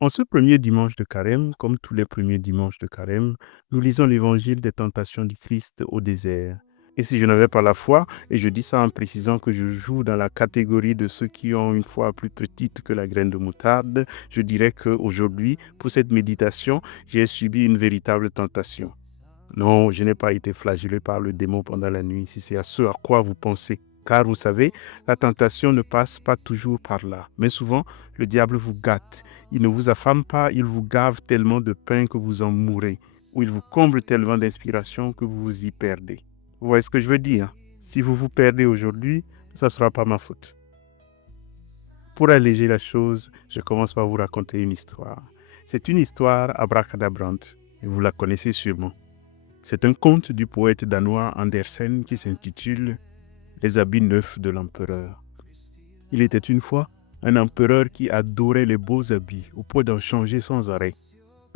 En ce premier dimanche de Carême, comme tous les premiers dimanches de Carême, nous lisons l'évangile des tentations du Christ au désert. Et si je n'avais pas la foi, et je dis ça en précisant que je joue dans la catégorie de ceux qui ont une foi plus petite que la graine de moutarde, je dirais qu'aujourd'hui, pour cette méditation, j'ai subi une véritable tentation. Non, je n'ai pas été flagellé par le démon pendant la nuit, si c'est à ce à quoi vous pensez. Car vous savez, la tentation ne passe pas toujours par là. Mais souvent, le diable vous gâte. Il ne vous affame pas, il vous gave tellement de pain que vous en mourrez. Ou il vous comble tellement d'inspiration que vous vous y perdez. Vous voyez ce que je veux dire? Si vous vous perdez aujourd'hui, ça ne sera pas ma faute. Pour alléger la chose, je commence par vous raconter une histoire. C'est une histoire abracadabrante, et vous la connaissez sûrement. C'est un conte du poète danois Andersen qui s'intitule « Les habits neufs de l'empereur ». Il était une fois un empereur qui adorait les beaux habits au point d'en changer sans arrêt.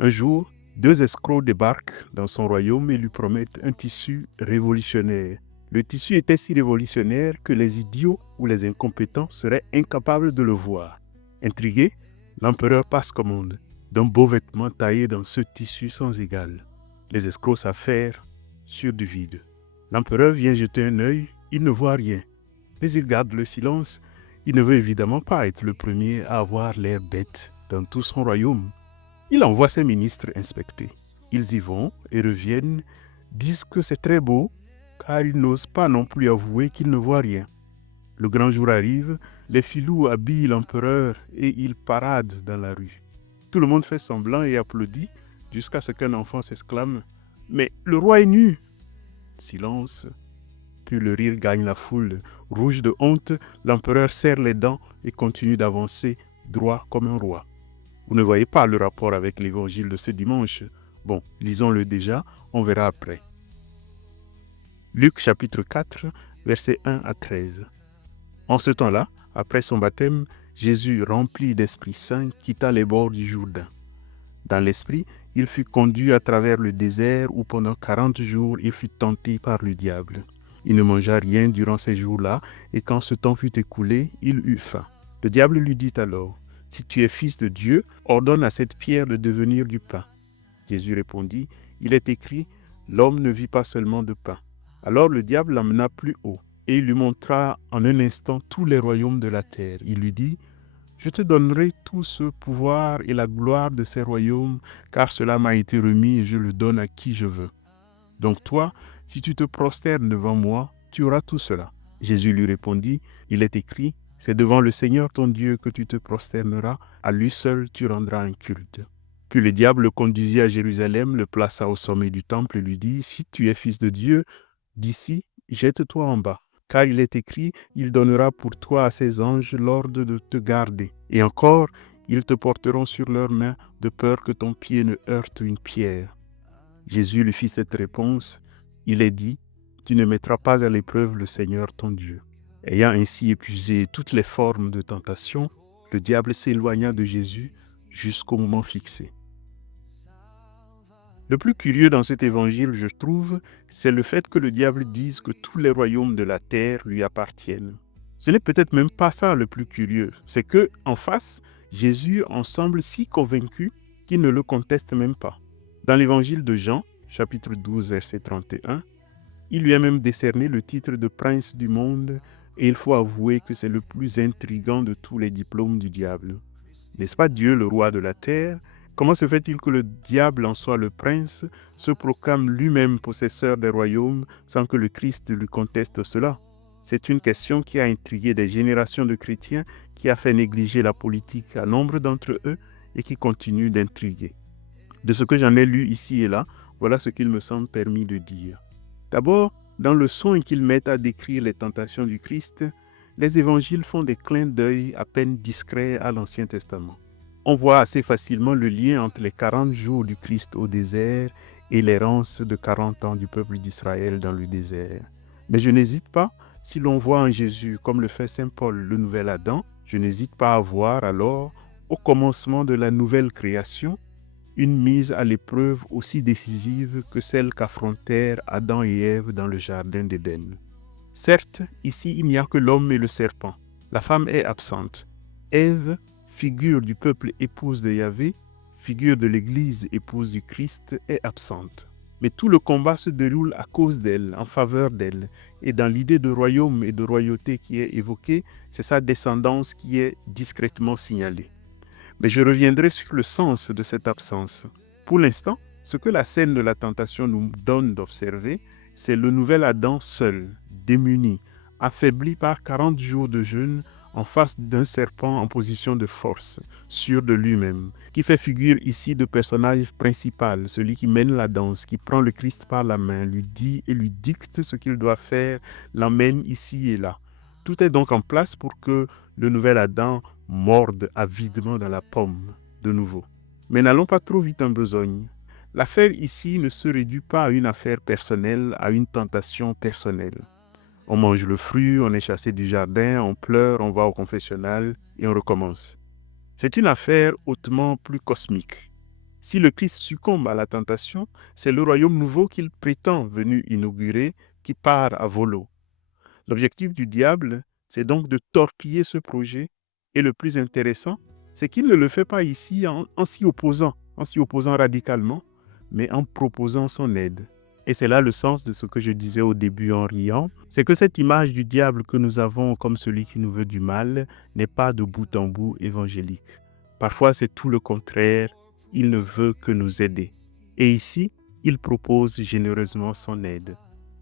Un jour, deux escrocs débarquent dans son royaume et lui promettent un tissu révolutionnaire. Le tissu était si révolutionnaire que les idiots ou les incompétents seraient incapables de le voir. Intrigué, l'empereur passe commande d'un beau vêtement taillé dans ce tissu sans égal. Les escrocs s'affairent sur du vide. L'empereur vient jeter un œil, il ne voit rien. Mais il garde le silence. Il ne veut évidemment pas être le premier à avoir l'air bête dans tout son royaume. Il envoie ses ministres inspecter. Ils y vont et reviennent, disent que c'est très beau, car ils n'osent pas non plus avouer qu'ils ne voient rien. Le grand jour arrive, les filous habillent l'empereur et il parade dans la rue. Tout le monde fait semblant et applaudit, jusqu'à ce qu'un enfant s'exclame « Mais le roi est nu !» Silence. Puis le rire gagne la foule. Rouge de honte, l'empereur serre les dents et continue d'avancer droit comme un roi. Vous ne voyez pas le rapport avec l'évangile de ce dimanche. Bon, lisons-le déjà, on verra après. Luc chapitre 4, versets 1 à 13. En ce temps-là, après son baptême, Jésus, rempli d'Esprit Saint, quitta les bords du Jourdain. Dans l'esprit, il fut conduit à travers le désert où pendant 40 jours il fut tenté par le diable. Il ne mangea rien durant ces jours-là, et quand ce temps fut écoulé, il eut faim. Le diable lui dit alors, « Si tu es fils de Dieu, ordonne à cette pierre de devenir du pain. » Jésus répondit, « Il est écrit, l'homme ne vit pas seulement de pain. » Alors le diable l'emmena plus haut, et il lui montra en un instant tous les royaumes de la terre. Il lui dit, « Je te donnerai tout ce pouvoir et la gloire de ces royaumes, car cela m'a été remis et je le donne à qui je veux. Donc toi, si tu te prosternes devant moi, tu auras tout cela. » Jésus lui répondit, « Il est écrit, c'est devant le Seigneur ton Dieu que tu te prosterneras, à lui seul tu rendras un culte. » Puis le diable le conduisit à Jérusalem, le plaça au sommet du temple et lui dit, « Si tu es fils de Dieu, d'ici, jette-toi en bas. Car il est écrit, il donnera pour toi à ses anges l'ordre de te garder. Et encore, ils te porteront sur leurs mains, de peur que ton pied ne heurte une pierre. » Jésus lui fit cette réponse. Il est dit, « Tu ne mettras pas à l'épreuve le Seigneur ton Dieu. » Ayant ainsi épuisé toutes les formes de tentation, le diable s'éloigna de Jésus jusqu'au moment fixé. Le plus curieux dans cet évangile, je trouve, c'est le fait que le diable dise que tous les royaumes de la terre lui appartiennent. Ce n'est peut-être même pas ça le plus curieux, c'est que, en face, Jésus en semble si convaincu qu'il ne le conteste même pas. Dans l'évangile de Jean, chapitre 12, verset 31, il lui a même décerné le titre de prince du monde et il faut avouer que c'est le plus intrigant de tous les diplômes du diable. N'est-ce pas Dieu le roi de la terre? Comment se fait-il que le diable en soit le prince, se proclame lui-même possesseur des royaumes sans que le Christ lui conteste cela? C'est une question qui a intrigué des générations de chrétiens, qui a fait négliger la politique à nombre d'entre eux et qui continue d'intriguer. De ce que j'en ai lu ici et là, voilà ce qu'il me semble permis de dire. D'abord, dans le soin qu'ils mettent à décrire les tentations du Christ, les évangiles font des clins d'œil à peine discrets à l'Ancien Testament. On voit assez facilement le lien entre les 40 jours du Christ au désert et l'errance de 40 ans du peuple d'Israël dans le désert. Mais je n'hésite pas, si l'on voit en Jésus, comme le fait saint Paul, le nouvel Adam, je n'hésite pas à voir alors, au commencement de la nouvelle création, une mise à l'épreuve aussi décisive que celle qu'affrontèrent Adam et Ève dans le jardin d'Éden. Certes, ici il n'y a que l'homme et le serpent. La femme est absente. Ève, figure du peuple épouse de Yahvé, figure de l'Église épouse du Christ, est absente. Mais tout le combat se déroule à cause d'elle, en faveur d'elle. Et dans l'idée de royaume et de royauté qui est évoquée, c'est sa descendance qui est discrètement signalée. Mais je reviendrai sur le sens de cette absence. Pour l'instant, ce que la scène de la tentation nous donne d'observer, c'est le nouvel Adam seul, démuni, affaibli par 40 jours de jeûne, en face d'un serpent en position de force, sûr de lui-même, qui fait figure ici de personnage principal, celui qui mène la danse, qui prend le Christ par la main, lui dit et lui dicte ce qu'il doit faire, l'emmène ici et là. Tout est donc en place pour que le nouvel Adam morde avidement dans la pomme, de nouveau. Mais n'allons pas trop vite en besogne. L'affaire ici ne se réduit pas à une affaire personnelle, à une tentation personnelle. On mange le fruit, on est chassé du jardin, on pleure, on va au confessionnal et on recommence. C'est une affaire hautement plus cosmique. Si le Christ succombe à la tentation, c'est le royaume nouveau qu'il prétend venu inaugurer qui part à volo. L'objectif du diable, c'est donc de torpiller ce projet. Et le plus intéressant, c'est qu'il ne le fait pas ici en s'y opposant radicalement, mais en proposant son aide. Et c'est là le sens de ce que je disais au début en riant, c'est que cette image du diable que nous avons comme celui qui nous veut du mal n'est pas de bout en bout évangélique. Parfois c'est tout le contraire, il ne veut que nous aider. Et ici, il propose généreusement son aide.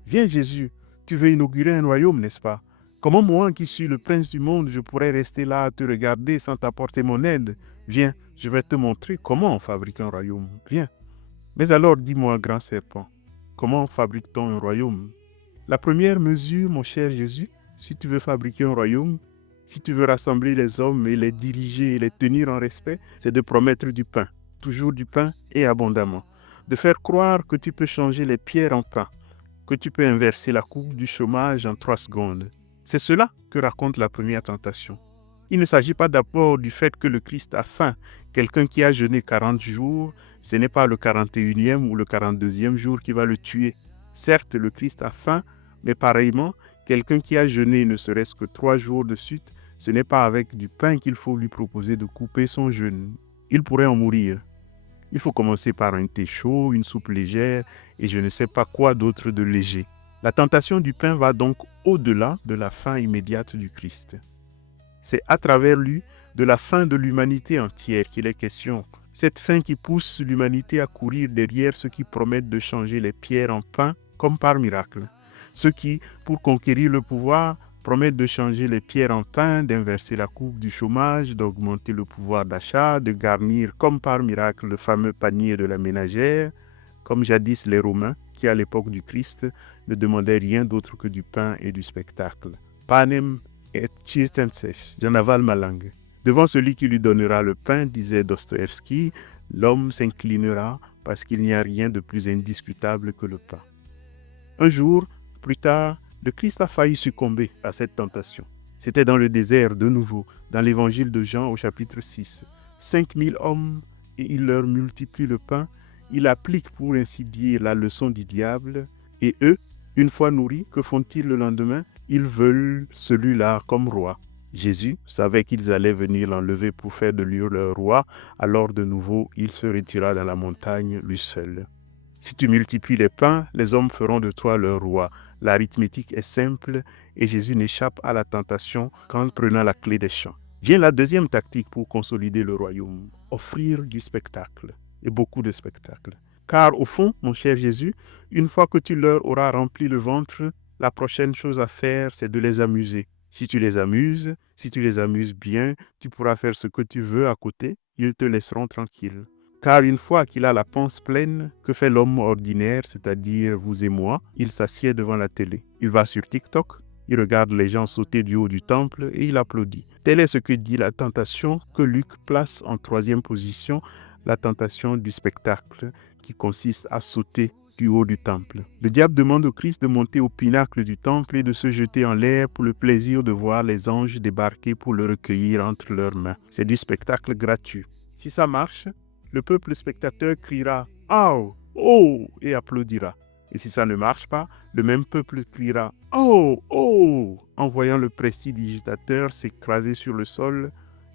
Viens Jésus, tu veux inaugurer un royaume, n'est-ce pas? Comment moi qui suis le prince du monde, je pourrais rester là à te regarder sans t'apporter mon aide? Viens, je vais te montrer comment on fabrique un royaume. Viens. Mais alors dis-moi, grand serpent, comment fabrique-t-on un royaume? La première mesure, mon cher Jésus, si tu veux fabriquer un royaume, si tu veux rassembler les hommes et les diriger et les tenir en respect, c'est de promettre du pain, toujours du pain et abondamment. De faire croire que tu peux changer les pierres en pain, que tu peux inverser la courbe du chômage en 3 secondes. C'est cela que raconte la première tentation. Il ne s'agit pas d'abord du fait que le Christ a faim. Quelqu'un qui a jeûné 40 jours, ce n'est pas le 41e ou le 42e jour qui va le tuer. Certes, le Christ a faim, mais pareillement, quelqu'un qui a jeûné ne serait-ce que 3 jours de suite, ce n'est pas avec du pain qu'il faut lui proposer de couper son jeûne. Il pourrait en mourir. Il faut commencer par un thé chaud, une soupe légère et je ne sais pas quoi d'autre de léger. La tentation du pain va donc au-delà de la faim immédiate du Christ. C'est à travers lui de la faim de l'humanité entière qu'il est question. Cette faim qui pousse l'humanité à courir derrière ceux qui promettent de changer les pierres en pain comme par miracle. Ceux qui, pour conquérir le pouvoir, promettent de changer les pierres en pain, d'inverser la courbe du chômage, d'augmenter le pouvoir d'achat, de garnir comme par miracle le fameux panier de la ménagère, comme jadis les Romains, qui à l'époque du Christ ne demandaient rien d'autre que du pain et du spectacle. Panem et circenses, j'en avale ma langue. Devant celui qui lui donnera le pain, disait Dostoïevski, l'homme s'inclinera parce qu'il n'y a rien de plus indiscutable que le pain. Un jour, plus tard, le Christ a failli succomber à cette tentation. C'était dans le désert de nouveau, dans l'évangile de Jean au chapitre 6. 5000 hommes et il leur multiplie le pain. Il applique pour ainsi dire la leçon du diable. Et eux, une fois nourris, que font-ils le lendemain? Ils veulent celui-là comme roi. Jésus savait qu'ils allaient venir l'enlever pour faire de lui leur roi. Alors de nouveau, il se retira dans la montagne, lui seul. Si tu multiplies les pains, les hommes feront de toi leur roi. L'arithmétique est simple et Jésus n'échappe à la tentation qu'en prenant la clé des champs. Vient la deuxième tactique pour consolider le royaume, offrir du spectacle, et beaucoup de spectacles. Car au fond, mon cher Jésus, une fois que tu leur auras rempli le ventre, la prochaine chose à faire, c'est de les amuser. Si tu les amuses bien, tu pourras faire ce que tu veux à côté, ils te laisseront tranquille. Car une fois qu'il a la panse pleine, que fait l'homme ordinaire, c'est-à-dire vous et moi? Il s'assied devant la télé. Il va sur TikTok, il regarde les gens sauter du haut du temple et il applaudit. Tel est ce que dit la tentation que Luc place en 3e position, la tentation du spectacle qui consiste à sauter du haut du temple. Le diable demande au Christ de monter au pinacle du temple et de se jeter en l'air pour le plaisir de voir les anges débarquer pour le recueillir entre leurs mains. C'est du spectacle gratuit. Si ça marche, le peuple spectateur criera « Oh, oh !» et applaudira. Et si ça ne marche pas, le même peuple criera « Oh, oh !» en voyant le prestidigitateur s'écraser sur le sol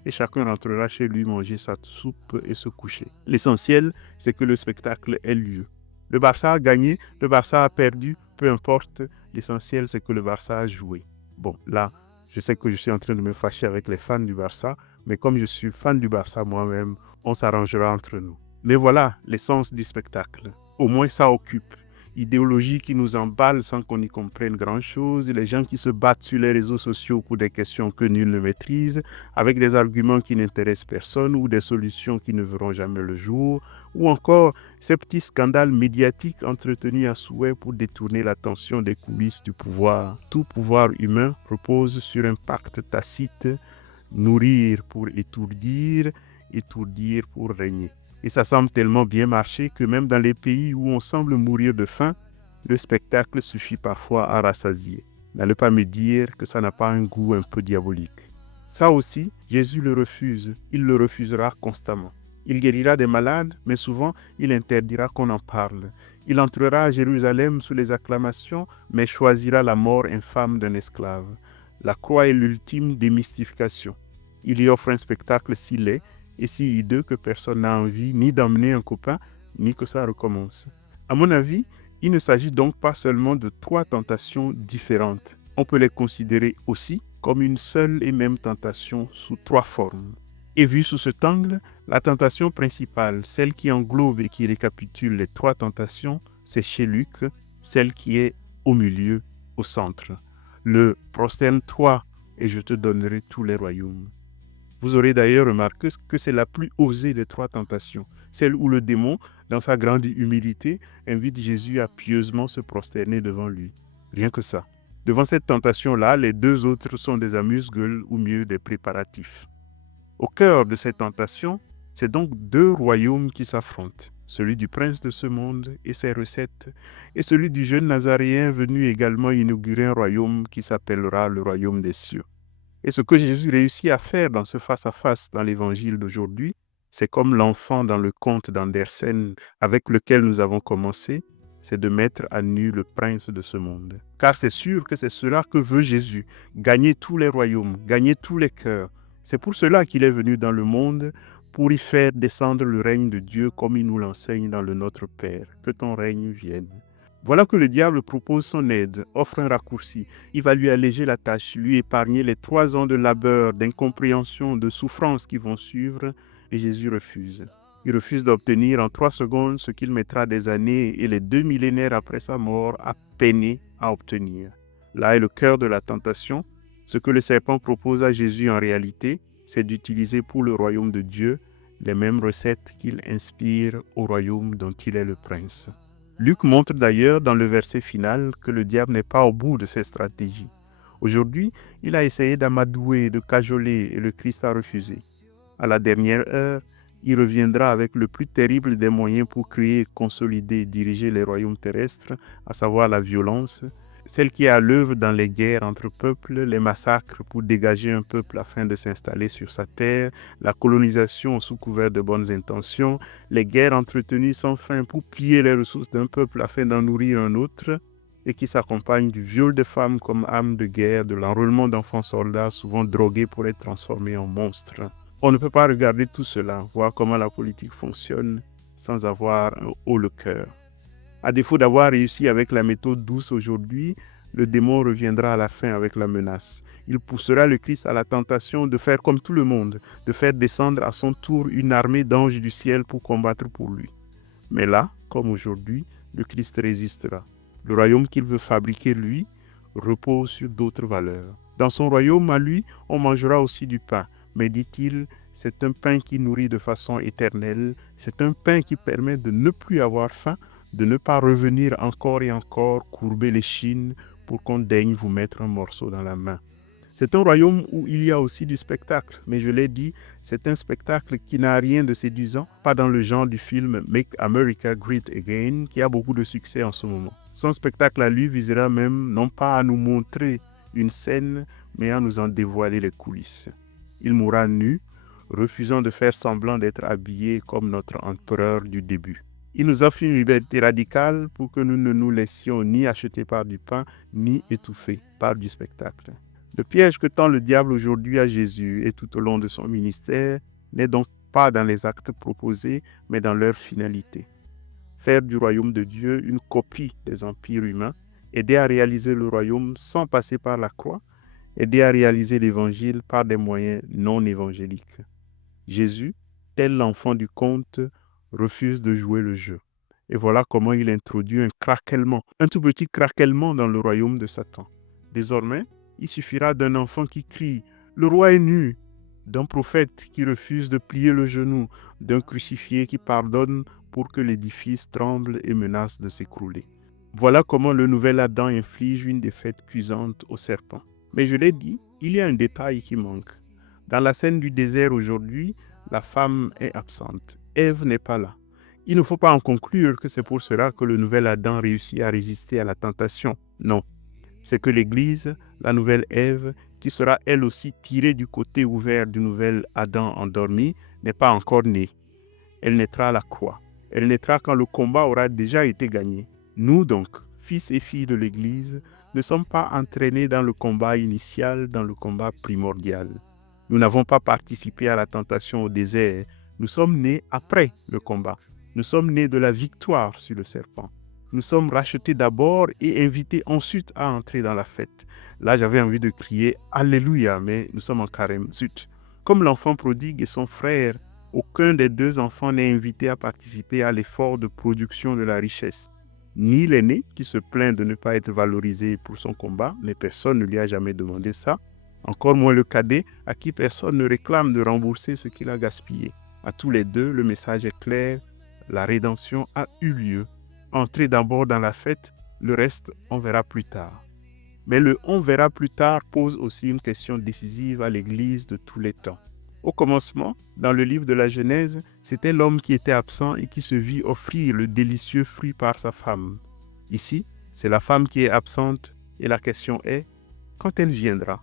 et chacun rentrera chez lui manger sa soupe et se coucher. L'essentiel, c'est que le spectacle ait lieu. Le Barça a gagné, le Barça a perdu, peu importe. L'essentiel, c'est que le Barça a joué. Bon, là, je sais que je suis en train de me fâcher avec les fans du Barça, mais comme je suis fan du Barça moi-même, on s'arrangera entre nous. Mais voilà l'essence du spectacle. Au moins, ça occupe. Idéologie qui nous emballe sans qu'on y comprenne grand-chose, les gens qui se battent sur les réseaux sociaux pour des questions que nul ne maîtrise, avec des arguments qui n'intéressent personne ou des solutions qui ne verront jamais le jour, ou encore ces petits scandales médiatiques entretenus à souhait pour détourner l'attention des coulisses du pouvoir. Tout pouvoir humain repose sur un pacte tacite, nourrir pour étourdir, étourdir pour régner. Et ça semble tellement bien marcher que même dans les pays où on semble mourir de faim, le spectacle suffit parfois à rassasier. N'allez pas me dire que ça n'a pas un goût un peu diabolique. Ça aussi, Jésus le refuse. Il le refusera constamment. Il guérira des malades, mais souvent, il interdira qu'on en parle. Il entrera à Jérusalem sous les acclamations, mais choisira la mort infâme d'un esclave. La croix est l'ultime démystification. Il y offre un spectacle si laid et si hideux que personne n'a envie ni d'emmener un copain, ni que ça recommence. À mon avis, il ne s'agit donc pas seulement de trois tentations différentes. On peut les considérer aussi comme une seule et même tentation sous trois formes. Et vue sous cet angle, la tentation principale, celle qui englobe et qui récapitule les trois tentations, c'est chez Luc, celle qui est au milieu, au centre. Le « prosterne-toi et je te donnerai tous les royaumes ». Vous aurez d'ailleurs remarqué que c'est la plus osée des trois tentations, celle où le démon, dans sa grande humilité, invite Jésus à pieusement se prosterner devant lui. Rien que ça. Devant cette tentation-là, les deux autres sont des amuse-gueules ou mieux des préparatifs. Au cœur de cette tentation, c'est donc deux royaumes qui s'affrontent, celui du prince de ce monde et ses recettes, et celui du jeune Nazaréen venu également inaugurer un royaume qui s'appellera le royaume des cieux. Et ce que Jésus réussit à faire dans ce face-à-face dans l'évangile d'aujourd'hui, c'est comme l'enfant dans le conte d'Andersen avec lequel nous avons commencé, c'est de mettre à nu le prince de ce monde. Car c'est sûr que c'est cela que veut Jésus, gagner tous les royaumes, gagner tous les cœurs. C'est pour cela qu'il est venu dans le monde, pour y faire descendre le règne de Dieu comme il nous l'enseigne dans le Notre Père. Que ton règne vienne. Voilà que le diable propose son aide, offre un raccourci. Il va lui alléger la tâche, lui épargner les 3 ans de labeur, d'incompréhension, de souffrance qui vont suivre, et Jésus refuse. Il refuse d'obtenir en 3 secondes ce qu'il mettra des années et les 2 millénaires après sa mort à peiner à obtenir. Là est le cœur de la tentation. Ce que le serpent propose à Jésus en réalité, c'est d'utiliser pour le royaume de Dieu les mêmes recettes qu'il inspire au royaume dont il est le prince. Luc montre d'ailleurs dans le verset final que le diable n'est pas au bout de ses stratégies. Aujourd'hui, il a essayé d'amadouer, de cajoler et le Christ a refusé. À la dernière heure, il reviendra avec le plus terrible des moyens pour créer, consolider et diriger les royaumes terrestres, à savoir la violence, celle qui est à l'œuvre dans les guerres entre peuples, les massacres pour dégager un peuple afin de s'installer sur sa terre, la colonisation sous couvert de bonnes intentions, les guerres entretenues sans fin pour piller les ressources d'un peuple afin d'en nourrir un autre, et qui s'accompagnent du viol des femmes comme armes de guerre, de l'enrôlement d'enfants soldats souvent drogués pour être transformés en monstres. On ne peut pas regarder tout cela, voir comment la politique fonctionne sans avoir un haut le cœur. À défaut d'avoir réussi avec la méthode douce aujourd'hui, le démon reviendra à la fin avec la menace. Il poussera le Christ à la tentation de faire comme tout le monde, de faire descendre à son tour une armée d'anges du ciel pour combattre pour lui. Mais là, comme aujourd'hui, le Christ résistera. Le royaume qu'il veut fabriquer, lui, repose sur d'autres valeurs. Dans son royaume, à lui, on mangera aussi du pain. Mais dit-il, c'est un pain qui nourrit de façon éternelle, c'est un pain qui permet de ne plus avoir faim, de ne pas revenir encore et encore courber l'échine pour qu'on daigne vous mettre un morceau dans la main. C'est un royaume où il y a aussi du spectacle, mais je l'ai dit, c'est un spectacle qui n'a rien de séduisant, pas dans le genre du film Make America Great Again, qui a beaucoup de succès en ce moment. Son spectacle à lui visera même non pas à nous montrer une scène, mais à nous en dévoiler les coulisses. Il mourra nu, refusant de faire semblant d'être habillé comme notre empereur du début. Il nous offre une liberté radicale pour que nous ne nous laissions ni acheter par du pain, ni étouffer par du spectacle. Le piège que tend le diable aujourd'hui à Jésus et tout au long de son ministère n'est donc pas dans les actes proposés, mais dans leur finalité. Faire du royaume de Dieu une copie des empires humains, aider à réaliser le royaume sans passer par la croix, aider à réaliser l'évangile par des moyens non évangéliques. Jésus, tel l'enfant du conte, refuse de jouer le jeu. Et voilà comment il introduit un craquellement, un tout petit craquellement dans le royaume de Satan. Désormais, il suffira d'un enfant qui crie « Le roi est nu !» d'un prophète qui refuse de plier le genou, d'un crucifié qui pardonne pour que l'édifice tremble et menace de s'écrouler. Voilà comment le nouvel Adam inflige une défaite cuisante au serpent. Mais je l'ai dit, il y a un détail qui manque. Dans la scène du désert aujourd'hui, la femme est absente. Ève n'est pas là. Il ne faut pas en conclure que c'est pour cela que le nouvel Adam réussit à résister à la tentation. Non, c'est que l'Église, la nouvelle Ève, qui sera elle aussi tirée du côté ouvert du nouvel Adam endormi, n'est pas encore née. Elle naîtra à la croix. Elle naîtra quand le combat aura déjà été gagné. Nous donc, fils et filles de l'Église, ne sommes pas entraînés dans le combat initial, dans le combat primordial. Nous n'avons pas participé à la tentation au désert. Nous sommes nés après le combat. Nous sommes nés de la victoire sur le serpent. Nous sommes rachetés d'abord et invités ensuite à entrer dans la fête. Là, j'avais envie de crier « Alléluia », mais nous sommes en carême. Zut. Comme l'enfant prodigue et son frère, aucun des deux enfants n'est invité à participer à l'effort de production de la richesse. Ni l'aîné, qui se plaint de ne pas être valorisé pour son combat, mais personne ne lui a jamais demandé ça, encore moins le cadet, à qui personne ne réclame de rembourser ce qu'il a gaspillé. À tous les deux, le message est clair, la rédemption a eu lieu. Entrez d'abord dans la fête, le reste, on verra plus tard. Mais le « on verra plus tard » pose aussi une question décisive à l'Église de tous les temps. Au commencement, dans le livre de la Genèse, c'était l'homme qui était absent et qui se vit offrir le délicieux fruit par sa femme. Ici, c'est la femme qui est absente et la question est, quand elle viendra,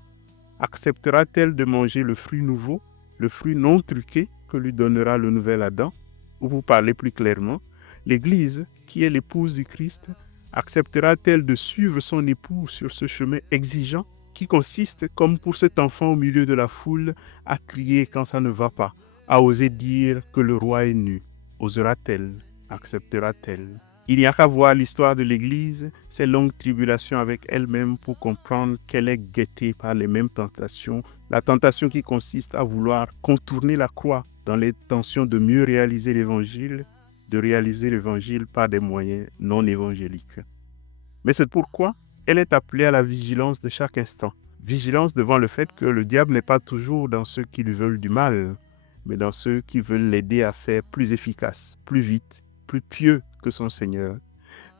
acceptera-t-elle de manger le fruit nouveau, le fruit non truqué que lui donnera le nouvel Adam? Ou pour parler plus clairement, l'Église, qui est l'épouse du Christ, acceptera-t-elle de suivre son époux sur ce chemin exigeant qui consiste, comme pour cet enfant au milieu de la foule, à crier quand ça ne va pas, à oser dire que le roi est nu? Osera-t-elle? Acceptera-t-elle? Il n'y a qu'à voir l'histoire de l'Église, ses longues tribulations avec elle-même pour comprendre qu'elle est guettée par les mêmes tentations, la tentation qui consiste à vouloir contourner la croix dans l'intention de mieux réaliser l'Évangile, de réaliser l'Évangile par des moyens non évangéliques. Mais c'est pourquoi elle est appelée à la vigilance de chaque instant. Vigilance devant le fait que le diable n'est pas toujours dans ceux qui lui veulent du mal, mais dans ceux qui veulent l'aider à faire plus efficace, plus vite, plus pieux que son Seigneur.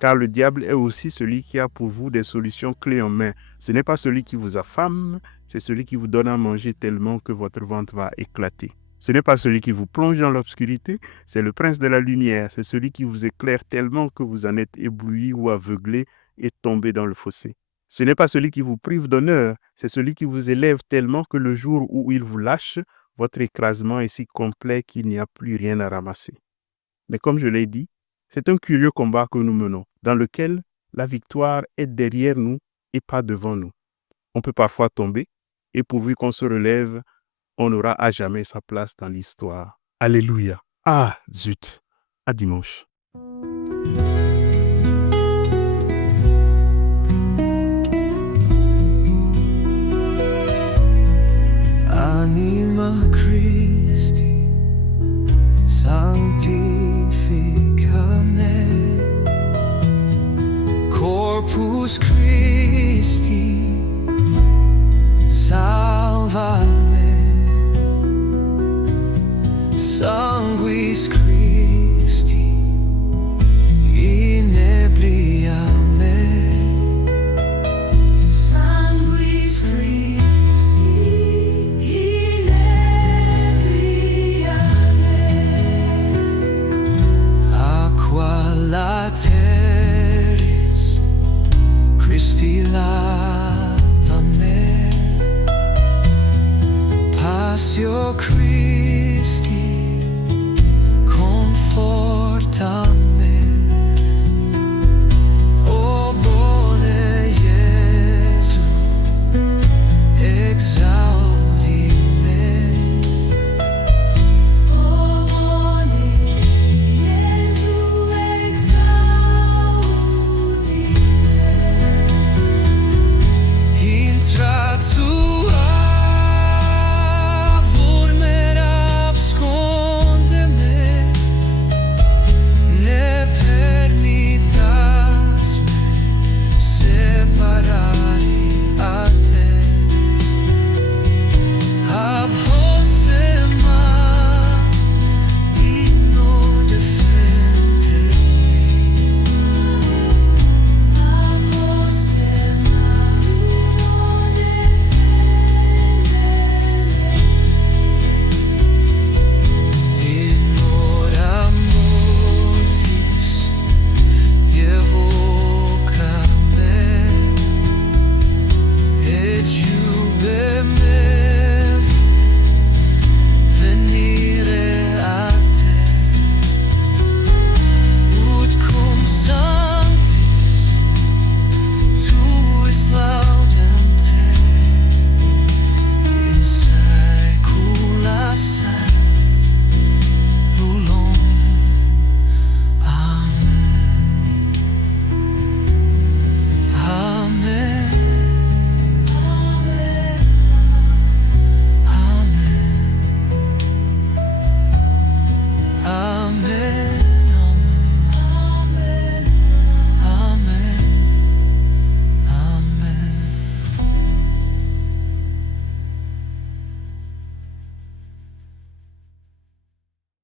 Car le diable est aussi celui qui a pour vous des solutions clés en main. Ce n'est pas celui qui vous affame, c'est celui qui vous donne à manger tellement que votre ventre va éclater. Ce n'est pas celui qui vous plonge dans l'obscurité, c'est le prince de la lumière, c'est celui qui vous éclaire tellement que vous en êtes ébloui ou aveuglé et tombé dans le fossé. Ce n'est pas celui qui vous prive d'honneur, c'est celui qui vous élève tellement que le jour où il vous lâche, votre écrasement est si complet qu'il n'y a plus rien à ramasser. Mais comme je l'ai dit, c'est un curieux combat que nous menons, dans lequel la victoire est derrière nous et pas devant nous. On peut parfois tomber, et pourvu qu'on se relève, on n'aura à jamais sa place dans l'histoire. Alléluia. Ah, zut. À dimanche.